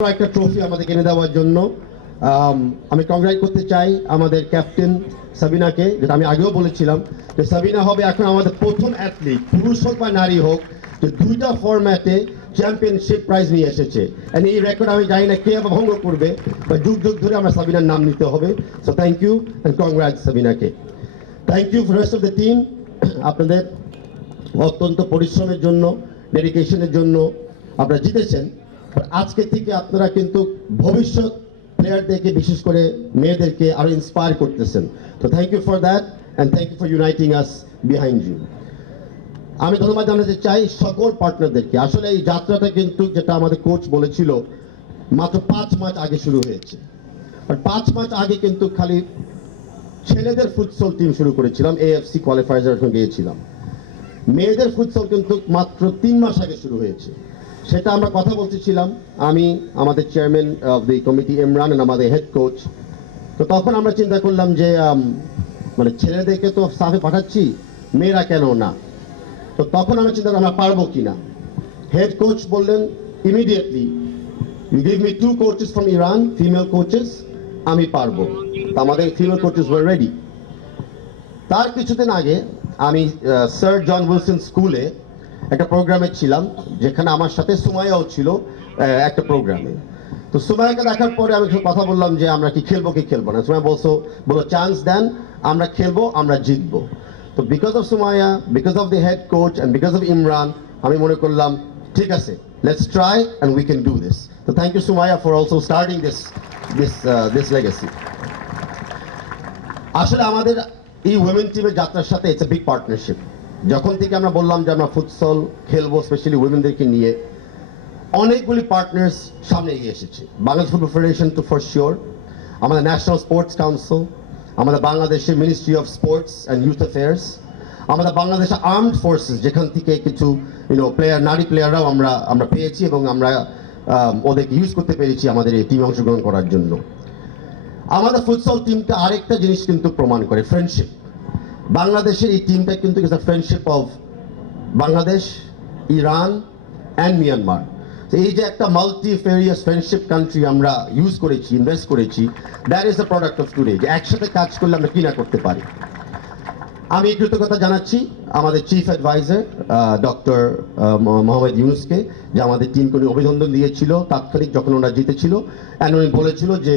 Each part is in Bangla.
একটা ট্রফি আমাদের কিনে দেওয়ার জন্য আমি কংগ্রেট করতে চাই আমাদের ক্যাপ্টেন সাবিনাকে, যেটা আমি আগেও বলেছিলাম যে সাবিনা হবে এখন আমাদের প্রথম অ্যাথলিট, পুরুষ হোক বা নারী হোক, যে দুইটা ফরম্যাটে চ্যাম্পিয়নশিপ প্রাইজ নিয়ে এসেছে। এই রেকর্ড আমি জানি না কে আবার ভঙ্গ করবে, বা যুগ যুগ ধরে আমরা সাবিনার নাম নিতে হবে। So thank you and congrats সাবিনাকে। Thank you for rest of the team, আপনাদের অত্যন্ত পরিশ্রমের জন্য, ডেডিকেশনের জন্য আপনারা জিতেছেন। আজকে থেকে আপনারা কিন্তু ভবিষ্যৎ প্লেয়ারদেরকে, বিশেষ করে মেয়েদেরকে আরো ইন্সপায়ার করতেছেন। তো thank you for that and thank you for uniting us behind you. আমি ধন্যবাদ জানাতে চাই সকল পার্টনারদেরকে। আসলে এই যাত্রাটা কিন্তু, যেটা আমাদের কোচ বলেছিল, মাত্র 5 মাস আগে শুরু হয়েছে। আর 5 মাস আগে কিন্তু খালি ছেলেদের ফুটসল টিম শুরু করেছিলাম, এএফসি কোয়ালিফায়ার যখন গিয়েছিলাম। মেয়েদের ফুটসল কিন্তু মাত্র 3 মাস আগে শুরু হয়েছে। সেটা আমরা কথা বলতেছিলাম, আমি, আমাদের chairman of the committee Imran, আমাদের হেড কোচ। তো তখন আমরা চিন্তা করলাম যে মানে ছেলেদেরকে তো সাফে পাঠাচ্ছি, মেয়েরা কেন না। তো তখন আমরা চিন্তা করলাম আমরা পারবো কিনা। হেড কোচ বললেন immediately, you give me 2 coaches from Iran, female coaches, আমি পারবো। তো আমাদের ফিমেল কোচেস ওয়ার রেডি। তার কিছুদিন আগে আমি স্যার জন উইলসন স্কুলে একটা প্রোগ্রামে ছিলাম, যেখানে আমার সাথে সুমাইয়াও ছিল একটা প্রোগ্রামে। তো সুমাইয়াকে দেখার পরে আমি কথা বললাম যে আমরা কি খেলবো কি খেলবো না। সুমাইয়া বলো চান্স দেন, আমরা খেলবো, আমরা জিতবো। তো because of Sumaiya, because of the head coach and because of Imran, আমি মনে করলাম ঠিক আছে, let's try and we can do this. তো thank you Sumaiya for also starting this legacy. আসলে আমাদের এই উইমেন টিমের যাত্রার সাথে ইটস এ বিগ পার্টনারশিপ। যখন থেকে আমরা বললাম যে আমরা ফুটসল খেলবো, স্পেশালি উইমেনদেরকে নিয়ে, অনেকগুলি পার্টনার্স সামনে এগিয়ে এসেছে। বাংলাদেশ ফুটবল ফেডারেশন তো ফর শিওর, আমাদের ন্যাশনাল স্পোর্টস কাউন্সিল, আমাদের বাংলাদেশের ministry of sports and youth affairs, আমাদের বাংলাদেশের আর্মড ফোর্সেস, যেখান থেকে কিছু প্লেয়ার, নারী প্লেয়াররাও আমরা পেয়েছি এবং আমরা ওদেরকে ইউজ করতে পেরেছি আমাদের এই টিমে অংশগ্রহণ করার জন্য। আমাদের ফুটসল টিমটা আরেকটা জিনিস কিন্তু প্রমাণ করে, ফ্রেন্ডশিপ। বাংলাদেশের এই টিমটা কিন্তু is a friendship of Bangladesh, Iran and Myanmar. এই যে একটা মাল্টিফেরিয়াস ফ্রেন্ডশিপ কান্ট্রি আমরা ইউজ করেছি, ইনভেস্ট করেছি, that is the product of today. যে একসাথে কাজ করলে আমরা কি না করতে পারি। আমি কৃতজ্ঞতা জানাচ্ছি আমাদের চিফ অ্যাডভাইজার ডক্টর মোহাম্মদ ইউনুসকে, যে আমাদের টিমকে উনি অভিনন্দন দিয়েছিল তাৎক্ষণিক যখন ওরা জিতেছিল, অ্যান্ড উনি বলেছিল যে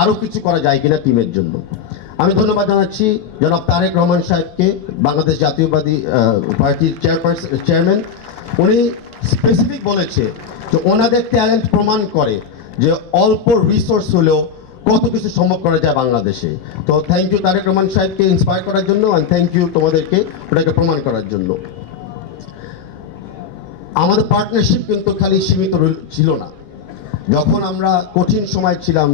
আরও কিছু করা যায় কিনা টিমের জন্য। আমি ধন্যবাদ জানাচ্ছি জনাব তারেক রহমান সাহেবকে, বাংলাদেশ জাতীয়বাদী পার্টির চেয়ারম্যান। উনি স্পেসিফিক বলেছে যে ওনাদের ট্যালেন্ট প্রমাণ করে যে অল্প রিসোর্স হলেও কত কিছু সম্ভব করা যায় বাংলাদেশে। তো থ্যাংক ইউ তারেক রহমান সাহেবকে ইন্সপায়ার করার জন্য, অ্যান্ড থ্যাংক ইউ তোমাদেরকে ওটাকে প্রমাণ করার জন্য। আমাদের পার্টনারশিপ কিন্তু খালি সীমিত ছিল না। যখন আমরা কঠিন সময় ছিলাম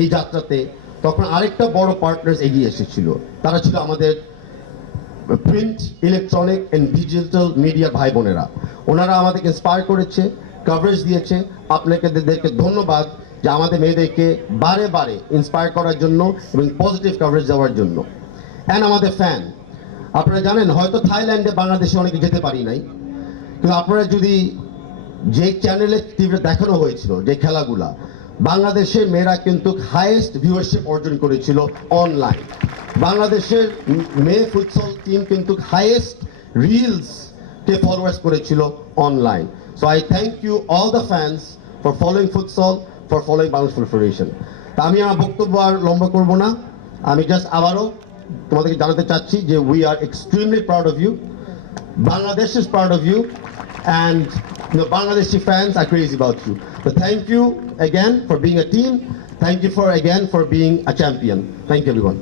এই যাত্রাতে, তখন আরেকটা বড় পার্টনার্স এগিয়ে এসেছিল। তারা ছিল আমাদের print, electronic and digital media ভাই বোনেরা। ওনারা আমাদেরকে ইন্সপায়ার করেছে, কভারেজ দিয়েছে। আপনাদেরকে ধন্যবাদ যে আমাদের মেয়েদেরকে বারে বারে ইন্সপায়ার করার জন্য এবং পজিটিভ কভারেজ দেওয়ার জন্য। অ্যান্ড আমাদের ফ্যান, আপনারা জানেন হয়তো থাইল্যান্ডে, বাংলাদেশে অনেকে যেতে পারি নাই, কিন্তু আপনারা যদি যে চ্যানেলে টিভিতে দেখানো হয়েছিল যে খেলাগুলা, বাংলাদেশের মেয়েরা কিন্তু হাইয়েস্ট ভিউয়ারশিপ অর্জন করেছিল অনলাইন। বাংলাদেশের মেয়ে ফুটসল টিম কিন্তু হাইয়েস্ট রিলসকে ফলোয়ার্স করেছিল online. So I thank you all the fans for following futsal, for following Bangladesh football federation. তা আমি আমার বক্তব্য আর লম্বা করবো না। আমি জাস্ট আবারও তোমাদেরকে জানাতে চাচ্ছি যে we are extremely proud of you, Bangladesh is proud of you, and the Bangladeshi fans are crazy about you. So thank you again for being a team. Thank you again for being a champion. Thank you, everyone.